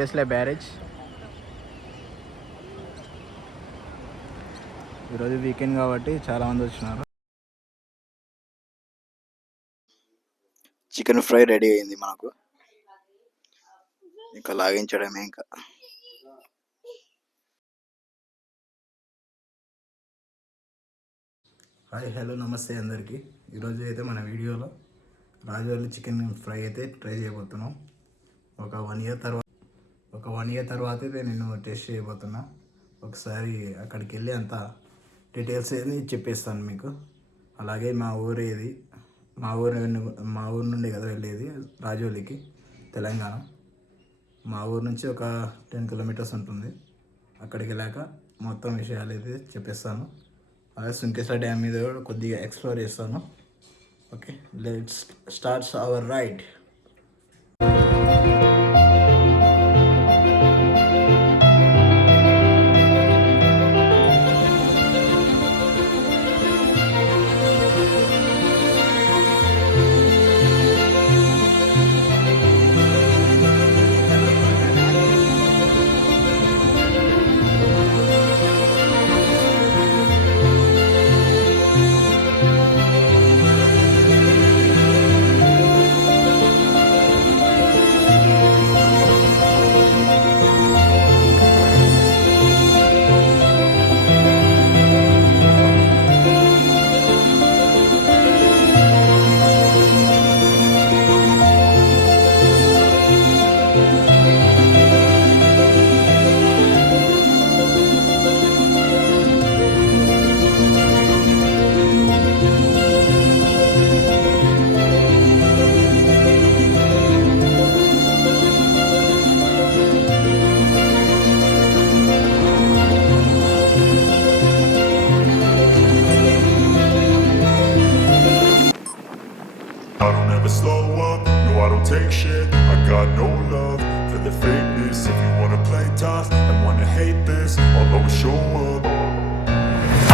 కేస్లే barrage. ఈరోజు weekend కాబట్టి చాలామంది వచ్చినారు. చికెన్ ఫ్రై రెడీ అయింది మనకు, ఇంకా లాగించడమే. ఇంకా హాయ్ హలో నమస్తే అందరికీ. ఈరోజు అయితే మన వీడియోలో రాజోలి చికెన్ ఫ్రై అయితే ట్రై చేయబోతున్నాం. ఒక 1 ఇయర్ తర్వాత అయితే నేను టేస్ట్ చేయబోతున్నా. ఒకసారి అక్కడికి వెళ్ళి అంత డీటెయిల్స్ ఏది చెప్పేస్తాను మీకు. అలాగే మా ఊరు నుండి కదా వెళ్ళేది రాజోలికి, తెలంగాణ. మా ఊరు నుంచి ఒక 10 కిలోమీటర్స్ ఉంటుంది. అక్కడికి వెళ్ళాక మొత్తం విషయాలు అయితే చెప్పేస్తాను. అలాగే సుంకేశ్వర డ్యామ్ మీద కూడా కొద్దిగా ఎక్స్ప్లోర్ చేస్తాను. Okay, let's starts our ride. Take shit, I got no love for the fakeness. If you wanna play tough and wanna hate this, I'll always show up.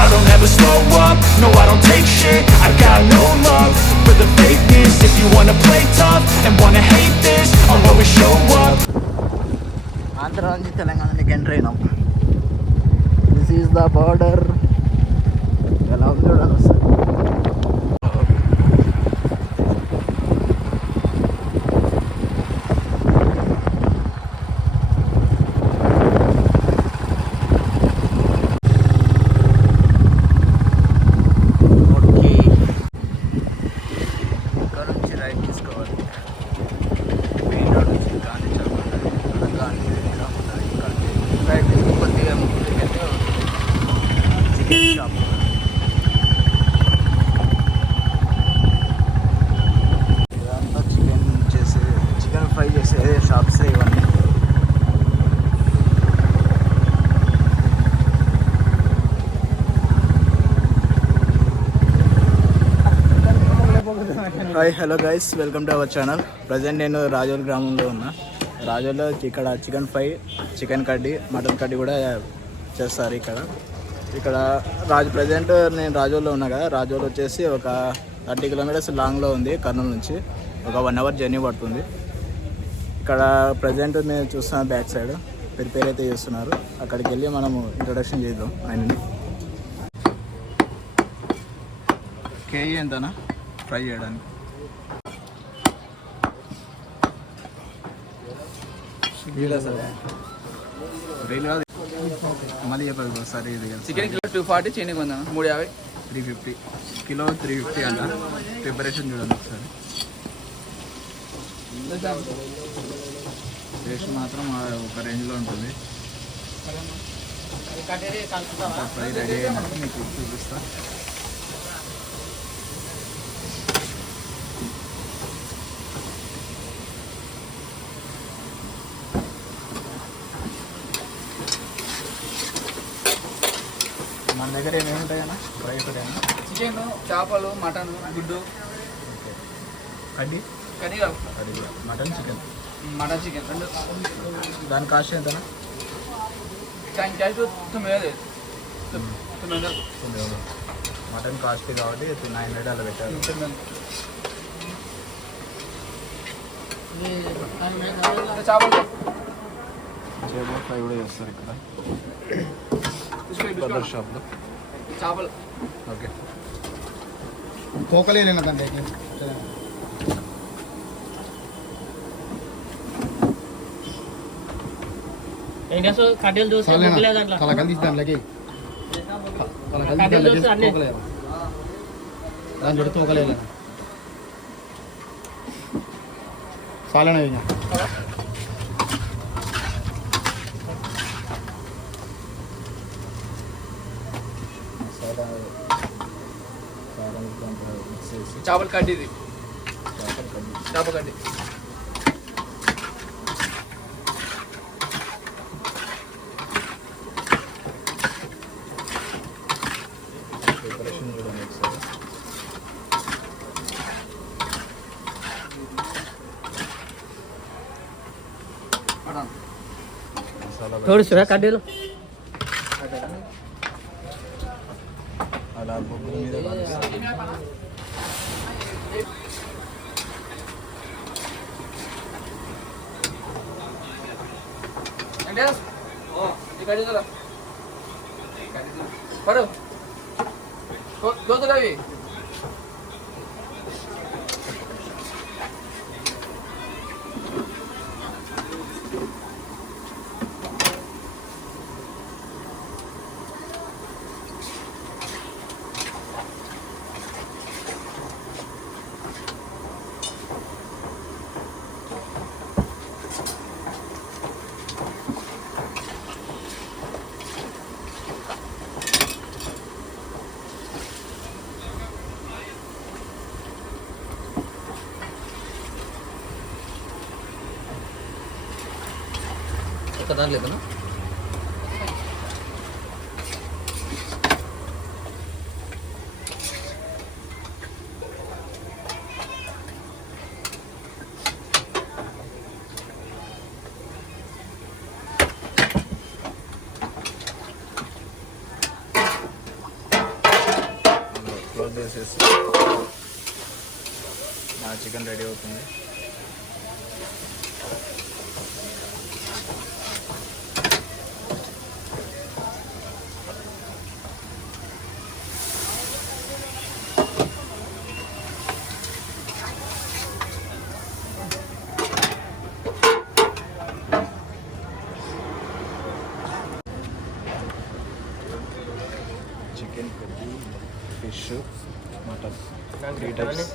I don't ever slow up, no I don't take shit. I got no love for the fakeness. If you wanna play tough and wanna hate this, I'll always show up. Andhra నుంచి తెలంగాణకి enter అయినాం. This is the border. ఎలా ఉంది చూడండి sir. Chicken fry చేసే shops ఇవన్నీ. Hi hello guys, welcome to our channel. Present నేను రాజోల్ గ్రామంలో ఉన్నా. రాజోల్లో ఇక్కడ చికెన్ ఫ్రై, చికెన్ కడ్డీ, మటన్ కడ్డీ కూడా చేస్తారు ఇక్కడ ప్రజెంట్ నేను రాజోల్లో ఉన్నా కదా. రాజోల్ వచ్చేసి ఒక 30 కిలోమీటర్స్ లాంగ్లో ఉంది. కర్నూలు నుంచి ఒక 1 అవర్ జర్నీ పడుతుంది. ఇక్కడ ప్రజెంట్ నేను చూస్తున్న బ్యాక్ సైడ్ ప్రిపేర్ అయితే చేస్తున్నారు. అక్కడికి వెళ్ళి మనము ఇంట్రొడక్షన్ చేద్దాం ఆయన్ని. కేజీ ఎంతనా ఫ్రై చేయడానికి? రీల్ కాదు, మళ్ళీ చెప్పదు ఒకసారి. ఇది చికెన్ కిలో 240, చికెన్ 350, 350 కిలో 350 అన్న. ప్రిపరేషన్ చూడండి ఒకసారి. టేస్ట్ మాత్రం ఒక రేంజ్లో ఉంటుంది. ఫ్రై రెడీ అయినట్టు మీకు చూపిస్తా. మన దగ్గర ఏమేమి ఉంటాయన్నా? ఫ్రై ఒకటేనా? చికెన్, చేపలు, మటన్, గుడ్డు, కడ్డీ మటన్ చికెన్ రెండు. దాని కాస్ట్ ఎంతనా? దాని క్యాష్ 900. మటన్ కాస్ట్ కాబట్టి 900 అలా పెట్టారు. చేపలు టేబుల్ ఫ్రై కూడా చేస్తారు ఇక్కడ తీసుకొని బ్రదర్ షాప్లో. చేపలు ఓకే. తోకలే లేదండి. కడ్డీలు చూస్తే కలకలు తీసి దాంట్లోకి తోకలేదు దాని చూడ తోకలేదు చాలనే మసాలా కారం దాంట్లో మిక్స్ చేసి చేపల కడ్డీ ఇది చేపలు కడిగి చేప కడ్డీ ప్రిపరేషన్ చూడండి ఒకసారి. మటన్ మసాలా తోడుస్తురా కడ్డీలు అలా బొగ్గుల మీద కాలుస్తారు. వెంకటేష్ ఈ కడ్డీ కదా పడు దోతులు అవి ఒక దాంట్లో లేదనా క్లోజ్ చేసేసి మా చికెన్ రెడీ అవుతుంది. Chicken curry, fish, mutton 3 types.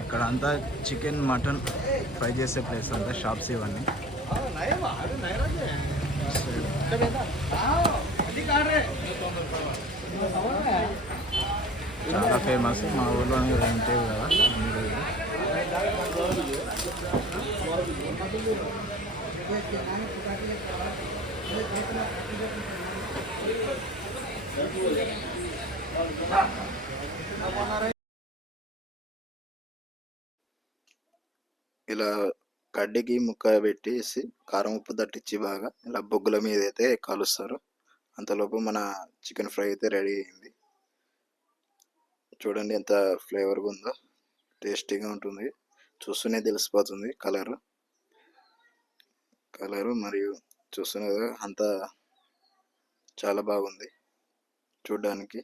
ఇక్కడ అంతా చికెన్ మటన్ ఫ్రై చేసే ప్లేస్ అంతా షాప్స్ ఇవన్నీ. చాలా ఫేమస్ మా ఊళ్ళో ఉంటాయి కదా. ఇలా కడ్డీకి ముక్క పెట్టేసి కారం ఉప్పు దట్టించి బాగా ఇలా బొగ్గుల మీద అయితే కాలుస్తారు. అంతలోపు మన చికెన్ ఫ్రై అయితే రెడీ అయింది. చూడండి ఎంత ఫ్లేవర్గా ఉందో, టేస్టీగా ఉంటుంది. చూస్తూనే తెలిసిపోతుంది కలరు మరియు చూస్తూనే అంతా చాలా బాగుంది చూడ్డానికి.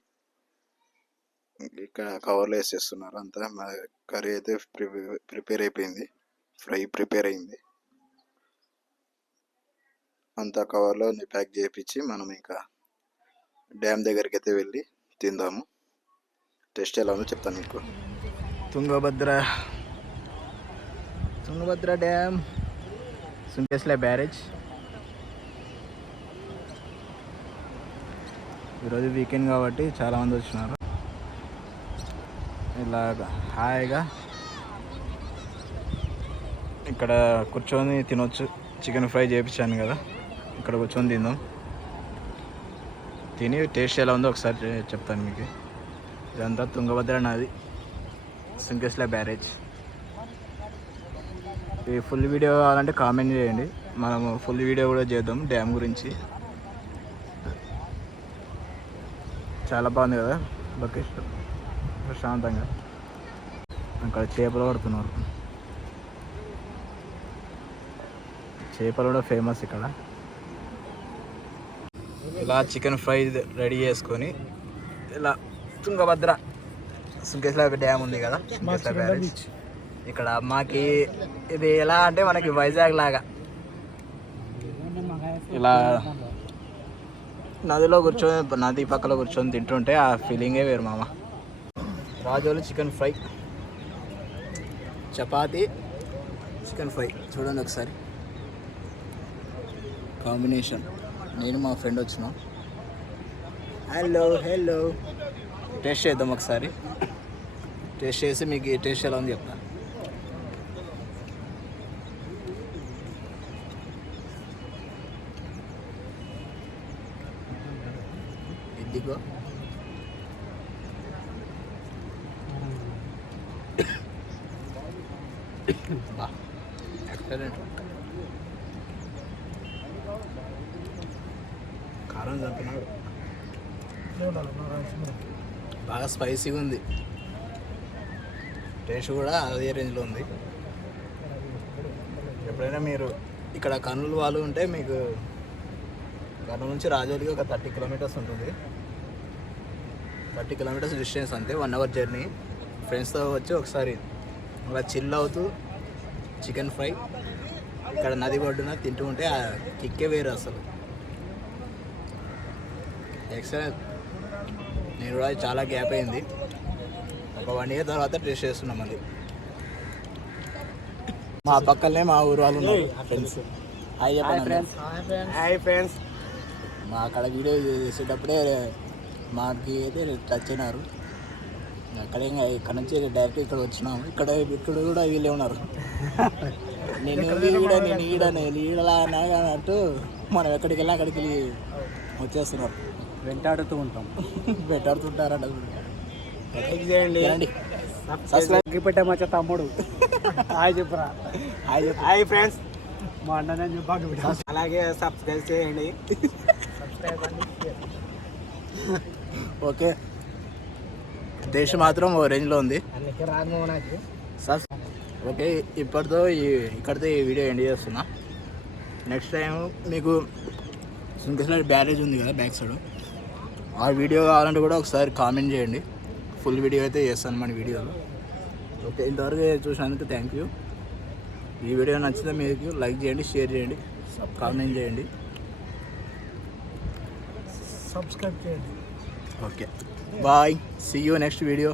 ఇక్కడ కవర్లో వేసేస్తున్నారు అంతా. మా కర్రీ అయితే ప్రిపేర్ అయిపోయింది, ఫ్రై ప్రిపేర్ అయింది. అంతా కవర్లో ప్యాక్ చేయించి మనం ఇంకా డ్యామ్ దగ్గరికి అయితే వెళ్ళి తిందాము. టేస్ట్ ఎలా ఉందో చెప్తాను మీకు. Tungabhadra dam, Sunkesula barrage. ఈరోజు వీకెండ్ కాబట్టి చాలామంది వచ్చినారు. ఇలాగ హాయిగా ఇక్కడ కూర్చొని తినొచ్చు. చికెన్ ఫ్రై చేయించాను కదా, ఇక్కడ కూర్చొని తిందాం. తిని టేస్ట్ ఎలా ఉందో ఒకసారి చెప్తాను మీకు. ఇదంతా తుంగభద్ర నది, సుంకేశ్ల బ్యారేజ్. ఈ ఫుల్ వీడియో కావాలంటే కామెంట్ చేయండి, మనము ఫుల్ వీడియో కూడా చేద్దాం డ్యామ్ గురించి. చాలా బాగుంది కదా లొకేషన్, ప్రశాంతంగా. అక్కడ చేపలు పడుతున్నారు, చేపలు కూడా ఫేమస్ ఇక్కడ. ఇలా చికెన్ ఫ్రై రెడీ చేసుకొని ఇలా తుంగభద్ర సుంకేశ్వర డ్యామ్ ఉంది కదా, సుంకేశ్వర బ్యారేజ్. ఇక్కడ మాకి ఇది ఎలా అంటే మనకి వైజాగ్ లాగా ఇలా నదిలో కూర్చొని, నది పక్కలో కూర్చొని తింటుంటే ఆ ఫీలింగే వేరు మామ. Razole chicken fry, chapati, chicken fry చూడండి ఒకసారి కాంబినేషన్. నేను మా ఫ్రెండ్ వచ్చినాం. హలో హలో, టేస్ట్ చేద్దాం ఒకసారి. టేస్ట్ చేసి మీకు టేస్ట్ ఎలా ఉంది చెప్తాను. ఇదిగో బా ఎక్సలెంట్. కారం చంపినాడు, బాగా స్పైసీగా ఉంది. టేస్ట్ కూడా అదే రేంజ్లో ఉంది. ఎప్పుడైనా మీరు ఇక్కడ కర్నూలు వాళ్ళు ఉంటే మీకు కర్నూలు నుంచి రాజోలికి ఒక 30 కిలోమీటర్స్ ఉంటుంది. 30 కిలోమీటర్స్ డిస్టెన్స్ అంతే, 1 అవర్ జర్నీ. ఫ్రెండ్స్తో వచ్చి ఒకసారి అలా చిల్ అవుతూ చికెన్ ఫ్రై ఇక్కడ నది ఒడ్డున తింటూ ఉంటే ఆ కిక్కే వేరు అసలు. ఎక్సలెంట్. నేను కూడా చాలా గ్యాప్ అయింది, ఒక 1 ఇయర్ తర్వాత టేస్ట్ చేస్తున్నాం మళ్ళీ. మా పక్కనే మా ఊరు వాళ్ళు ఉన్నారు ఫ్రెండ్స్. హాయ్ చెప్పండి. Hi friends. మా అక్కడ వీడియో చేసేటప్పుడే మాకి అయితే టచ్ అయినారు. అక్కడ ఇక్కడ నుంచి డైరెక్ట్ ఇక్కడ వచ్చినాము. ఇక్కడ కూడా వీళ్ళే ఉన్నారు. నేను ఈడలా అన్నట్టు మనం ఎక్కడికి వెళ్ళి అక్కడికి వెళ్ళి వచ్చేస్తున్నారు. వెంటాడుతూ ఉంటాం. వెంటాడుతుంటారంట. పెట్టే మా తమ్ముడు హాయ్ చెప్పరా. Hi friends. మా అన్న చెప్పాక అలాగే సబ్స్క్రైబ్ చేయండి. ఓకే, దేశం మాత్రం ఓ రేంజ్లో ఉంది. ఓకే, ఇక్కడితో ఈ వీడియో ఎండ్ చేస్తున్నా. నెక్స్ట్ టైం మీకు సుంకేశ్వర బ్యారేజ్ ఉంది కదా బ్యాక్ సైడ్, ఆ వీడియో కావాలంటే కూడా ఒకసారి కామెంట్ చేయండి. ఫుల్ వీడియో అయితే చేస్తాను మన వీడియోలో. ఓకే, ఇంతవరకు చూసినందుకు థ్యాంక్ యూ. ఈ వీడియో నచ్చితే మీకు లైక్ చేయండి, షేర్ చేయండి, కామెంట్ చేయండి, సబ్స్క్రైబ్ చేయండి. Okay bye, see you next video.